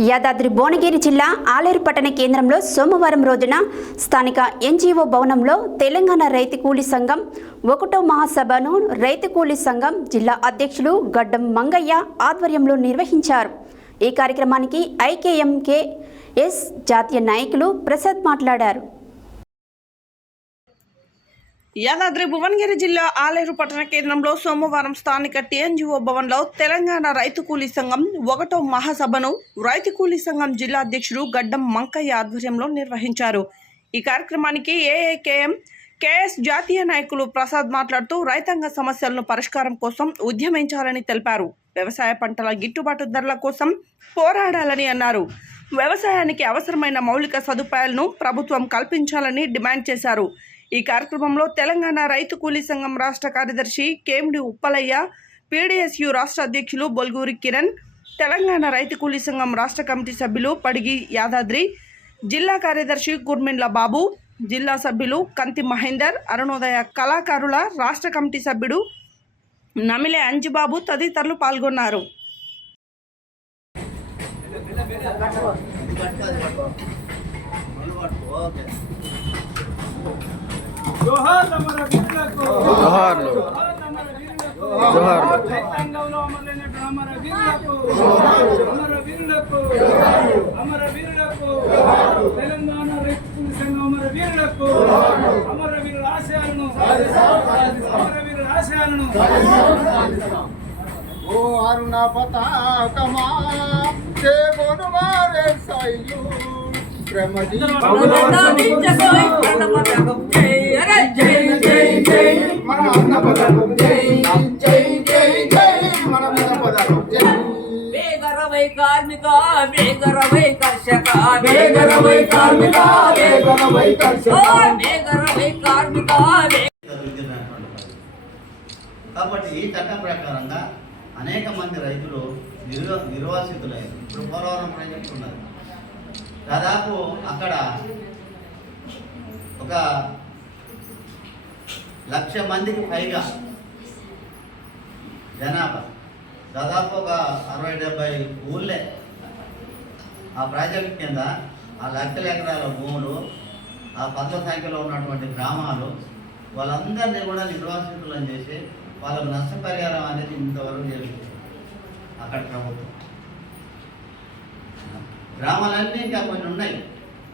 యాదాద్రి భువనగిరి జిల్లా ఆలేరు పట్టణ కేంద్రంలో సోమవారం రోజున స్థానిక ఎన్జీఓ భవనంలో తెలంగాణ రైతు కూలీ సంఘం 1వ మహాసభను రైతు కూలీ సంఘం జిల్లా అధ్యక్షులు గడ్డం మంగయ్య ఆధ్వర్యంలో నిర్వహించారు। ఈ కార్యక్రమానికి ఐకేఎంకేఎస్ జాతీయ నాయకులు ప్రసాద్ మాట్లాడారు। యాదాద్రి భువనగిరి జిల్లా ఆలేరు పట్టణ కేంద్రంలో సోమవారం స్థానిక టీఎన్జీఓ భవన్లో తెలంగాణ రైతు కూలీ సంఘం 1వ మహాసభను రైతు కూలీ సంఘం జిల్లా అధ్యక్షుడు గడ్డం మంకయ్య ఆధ్వర్యంలో నిర్వహించారు। ఈ కార్యక్రమానికి ఏఐకేఎం కేఎస్ జాతీయ నాయకులు ప్రసాద్ మాట్లాడుతూ రైతాంగ సమస్యలను పరిష్కారం కోసం ఉద్యమించాలని తెలిపారు। వ్యవసాయ పంటల గిట్టుబాటు ధరల కోసం పోరాడాలని అన్నారు। వ్యవసాయానికి అవసరమైన మౌలిక సదుపాయాలను ప్రభుత్వం కల్పించాలని డిమాండ్ చేశారు। ఈ కార్యక్రమంలో తెలంగాణ రైతు కూలీ సంఘం రాష్ట్ర కార్యదర్శి కేమిడి ఉప్పలయ్య, పీడీఎస్యు రాష్ట్ర అధ్యక్షులు బొల్గూరి కిరణ్, తెలంగాణ రైతు కూలీ సంఘం రాష్ట్ర కమిటీ సభ్యులు పడిగి యాదాద్రి, జిల్లా కార్యదర్శి కుర్మిండ్ల బాబు, జిల్లా సభ్యులు కంతి మహేందర్, అరుణోదయ కళాకారుల రాష్ట్ర కమిటీ సభ్యుడు నమిలే అంజిబాబు తదితరులు పాల్గొన్నారు। जोहार हमारा वीरలకు जोहारలు जोहारలు రైతాంగంలో అమరులైన హమారా వీరులకు అమర వీరులకు తెలంగాణ రైతు కూలీ సంఘం అమర వీరులకు అమర వీరుల ఆశయాలను ఓ అరుణ పతాకమా దేవోను మారే సాయు ప్రమది కార్మిక బేగరవై కర్షక బేగరవై కార్మిక బేగరవై కర్షక బేగరవై కార్మిక। కాబట్టి ఈ చట్టం ప్రకారంగా అనేక మంది రైతులు నిర్వాసితులయ్యారు। ఇప్పుడు పోలవరం ప్రాజెక్టు ఉన్నది, దాదాపు అక్కడ ఒక 1,00,000 మందికి పైగా జనాభా, దాదాపు ఒక 60-70 ఊళ్ళే ఆ ప్రాజెక్టు కింద ఆ లక్షల ఎకరాల భూములు, ఆ పదుల సంఖ్యలో ఉన్నటువంటి గ్రామాలు, వాళ్ళందరినీ కూడా నిర్వాసితులను చేసి వాళ్ళకు నష్టపరిహారం అనేది ఇంతవరకు చేస్తుంది అక్కడ ప్రభుత్వం। గ్రామాలన్నీ ఇంకా కొన్ని ఉన్నాయి,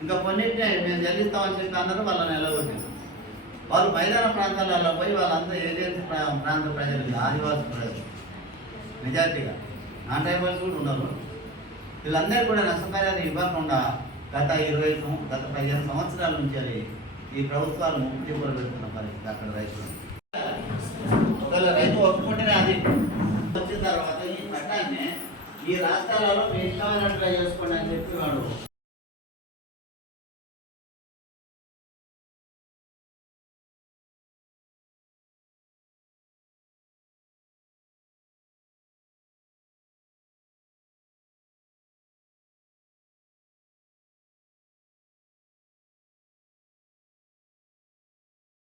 ఇంకా కొన్నింటినీ మేము చెల్లిస్తామని చెప్పి అన్నారు, వాళ్ళని నిలబొట్టారు। వాళ్ళు మైదాన ప్రాంతాలలో పోయి వాళ్ళంతా ఏజెన్సీ ప్రాంత ప్రజలు, ఆదివాసీ ప్రజలు మెజార్టీగా, నాన్ ట్రైబల్స్ కూడా ఉన్నారు, వీళ్ళందరూ కూడా నష్టపరిహారం ఇవ్వకుండా గత 15 సంవత్సరాల నుంచి అది ఈ ప్రభుత్వాలు ముక్కుటింపులు పెడుతున్న పరిస్థితి అక్కడ రైతులు। ఒకవేళ రైతు ఒప్పుకుంటేనే అది వచ్చిన తర్వాత ఈ చట్టాన్ని ఈ రాష్ట్రాలలో మీ ఇష్టమైనట్లుగా చేసుకోండి అని చెప్పి వాడు